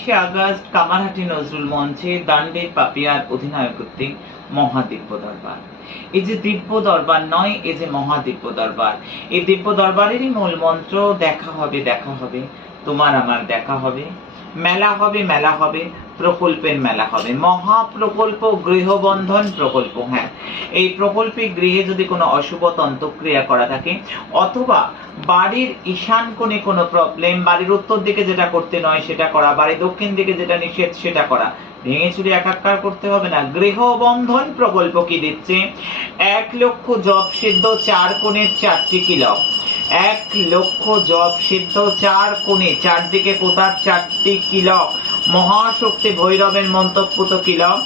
31শে August Kamarhati Nazrul মঞ্চে দান্ডের পাপিয়ার অধিনায়কত্বে মহাদিব্য দরবার। এই যে দিব্য দরবার নয়, এই যে মহাদিব্য দরবার, এই দিব্য দরবারেরই মূল মন্ত্র দেখা হবে, দেখা হবে, তোমার আমার দেখা হবে, মেলা হবে, মেলা হবে, প্রকল্পের মেলা হবে, মহাপ্রকল্প গৃহবন্ধন প্রকল্প। হ্যাঁ, এই প্রকল্পে গৃহে যদি কোনো অশুভ তন্ত্রক্রিয়া করা থাকে, অথবা বাড়ির ঈশান কোণে কোনো প্রবলেম, বাড়ির উত্তর দিকে যেটা করতে নয় সেটা করা, বাড়ির দক্ষিণ দিকে যেটা নিষেধ সেটা করা, ভেঙে চুরে একাকার করতে হবে না। গৃহবন্ধন প্রকল্প কি দিচ্ছে? 1 লক্ষ জপ সিদ্ধ 4 কোণের 4টি কিলক, 1 লক্ষ জপ সিদ্ধ 4 কোণে 4 দিকে পোতার 4টি কিলক, মহাশক্তি ভৈরবের মন্তব্যত কিলক,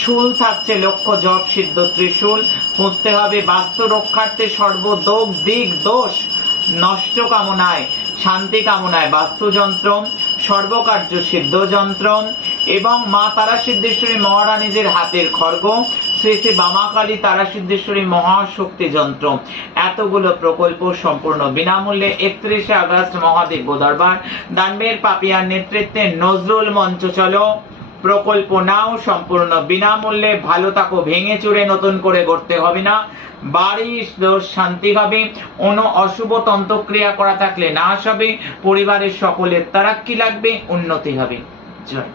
শুল থাকছে লক্ষ জপ সিদ্ধ ত্রিশূল, পুঁততে হবে বাস্তু রক্ষার্থে সর্বদোক দিক দোষ নষ্ট কামনায়, শান্তি কামনায় বাস্তুযন্ত্র, সর্বকার্য সিদ্ধ যন্ত্র এবং মা তারা সিদ্ধেশ্বরী মহারানীদের হাতের খড়গ, শ্রী শ্রী বামাকালী তারা সিদ্ধেশ্বরী মহাশক্তি যন্ত্র, এতগুলো প্রকল্প সম্পূর্ণ বিনামূল্যে 31শে আগস্ট মহাদিব্য দরবার দান্ডের পাপিয়ার নেতৃত্বে নজরুল মঞ্চ চলো, প্রকল্প নাও সম্পূর্ণ বিনামূল্যে। ভালো থাকো, ভেঙে চুরে নতুন করে গড়তে হবে না, বাড়ির শান্তি হবে, কোনো অশুভ তন্ত্রক্রিয়া করা থাকলে নাশ হবে, পরিবারের সকলের তারাক্কি লাগবে, উন্নতি হবে। জয়।